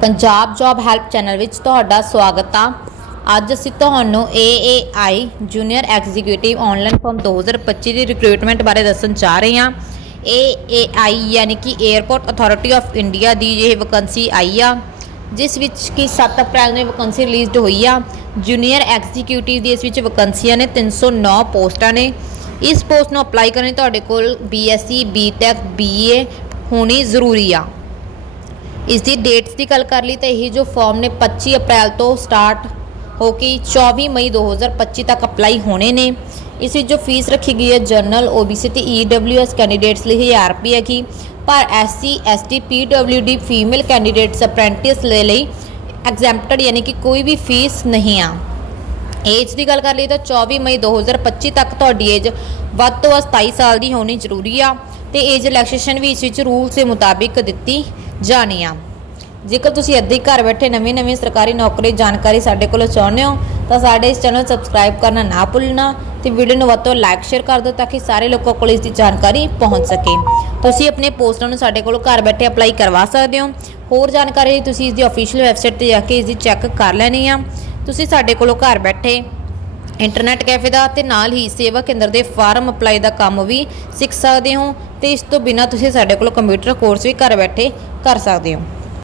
Punjab job help channel ਵਿੱਚ ਤੁਹਾਡਾ ਸਵਾਗਤ ਆ। ਅੱਜ ਅਸੀਂ ਤੁਹਾਨੂੰ AAI junior executive online form 2025 ਦੀ ਰਿਕਰੂਟਮੈਂਟ ਬਾਰੇ ਦੱਸਣ ਜਾ ਰਹੇ ਹਾਂ। AAI ਯਾਨੀ ਕਿ 에ਅਰਪੋਰਟ ਅਥਾਰਟੀ ਆਫ ਇੰਡੀਆ ਦੀ ਇਹ ਵੈਕੰਸੀ ਆਈ ਆ, ਜਿਸ ਵਿੱਚ ਕਿ 7 ਅਪ੍ਰੈਲ ਨੂੰ ਵੈਕੰਸੀ ਰਿਲੀਜ਼ਡ ਹੋਈ ਆ। ਜੂਨੀਅਰ ਐਗਜ਼ੀਕਿਊਟਿਵ ਦੀ ਇਸ ਵਿੱਚ ਵੈਕੰਸੀਆਂ ਨੇ 309 ਪੋਸਟਾਂ ਨੇ। ਇਸ ਪੋਸਟ ਨੂੰ ਅਪਲਾਈ ਕਰਨ ਲਈ ਤੁਹਾਡੇ ਕੋਲ BSc BTech BA ਹੋਣੀ ਜ਼ਰੂਰੀ ਆ। ਇਸ ਦੀ ਡੇਟਸ ਦੀ ਗੱਲ ਕਰ ਲਈ ਤਾਂ ਇਹ ਜੋ ਫਾਰਮ ਨੇ 25 ਅਪ੍ਰੈਲ ਤੋਂ ਸਟਾਰਟ ਹੋ ਕੇ 24 ਮਈ 2025 ਤੱਕ ਅਪਲਾਈ ਹੋਣੇ ਨੇ। ਇਸ ਵਿੱਚ ਜੋ ਫੀਸ ਰੱਖੀ ਗਈ ਹੈ ਜਨਰਲ OBC ਤੇ EWS ਕੈਂਡੀਡੇਟਸ ਲਈ 1000 ਰੁਪਏ ਹੈਗੀ। ਪਰ SC ST PWD female candidates apprentice ਲੈ ਲਈ ਐਗਜ਼ੈਂਪਟਡ ਯਾਨੀ ਕਿ ਕੋਈ ਵੀ ਫੀਸ ਨਹੀਂ ਆ। ਏਜ ਦੀ ਗੱਲ ਕਰ ਲਈ ਤਾਂ 24 ਮਈ 2025 ਤੱਕ ਤੁਹਾਡੀ ਏਜ ਵੱਧ ਤੋਂ ਵੱਧ 27 ਸਾਲ ਦੀ ਹੋਣੀ ਜ਼ਰੂਰੀ ਆ ਤੇ ਏਜ ਰਿਲੈਕਸੇਸ਼ਨ ਵੀ ਇਸ ਵਿੱਚ ਰੂਲਸ ਦੇ ਮੁਤਾਬਿਕ ਦਿੱਤੀ ਜਾਣੀ ਆ। ਜੇਕਰ ਤੁਸੀਂ ਇੱਦਾਂ ਘਰ ਬੈਠੇ ਨਵੀਂ ਨਵੀਂ ਸਰਕਾਰੀ ਨੌਕਰੀ ਜਾਣਕਾਰੀ ਸਾਡੇ ਕੋਲੋਂ ਚਾਹੁੰਦੇ ਹੋ, ਤਾਂ ਸਾਡੇ ਇਸ ਚੈਨਲ ਸਬਸਕ੍ਰਾਈਬ ਕਰਨਾ ਨਾ ਭੁੱਲਣਾ ਤੇ ਵੀਡੀਓ ਨੂੰ ਵੱਧ ਤੋਂ ਲਾਈਕ ਸ਼ੇਅਰ ਕਰ ਦਿਓ ਤਾਂ ਕਿ ਸਾਰੇ ਲੋਕਾਂ ਕੋਲ ਇਸ ਦੀ ਜਾਣਕਾਰੀ ਪਹੁੰਚ ਸਕੇ। ਤੁਸੀਂ ਆਪਣੇ ਪੋਸਟਾਂ ਨੂੰ ਸਾਡੇ ਕੋਲ ਘਰ ਬੈਠੇ ਅਪਲਾਈ ਕਰਵਾ ਸਕਦੇ ਹੋ। ਹੋਰ ਜਾਣਕਾਰੀ ਲਈ ਤੁਸੀਂ ਇਸ ਦੀ ਅਫੀਸ਼ੀਅਲ ਵੈਬਸਾਈਟ ਤੇ ਜਾ ਕੇ ਇਸ ਦੀ ਚੈੱਕ ਕਰ ਲੈਣੀ ਆ। ਤੁਸੀਂ ਸਾਡੇ ਕੋਲੋਂ ਘਰ ਬੈਠੇ ਇੰਟਰਨੈਟ ਕੈਫੇ ਦਾ ਤੇ ਨਾਲ ਹੀ ਸੇਵਾ ਕੇਂਦਰ ਦੇ ਫਾਰਮ ਅਪਲਾਈ ਦਾ ਕੰਮ ਵੀ ਸਿੱਖ ਸਕਦੇ ਹੋ ਤੇ ਇਸ ਤੋਂ ਬਿਨਾਂ ਤੁਸੀਂ ਸਾਡੇ ਕੋਲ ਕੰਪਿਊਟਰ ਕੋਰਸ ਵੀ ਘਰ ਬੈਠੇ ਕਰ ਸਕਦੇ ਹੋ।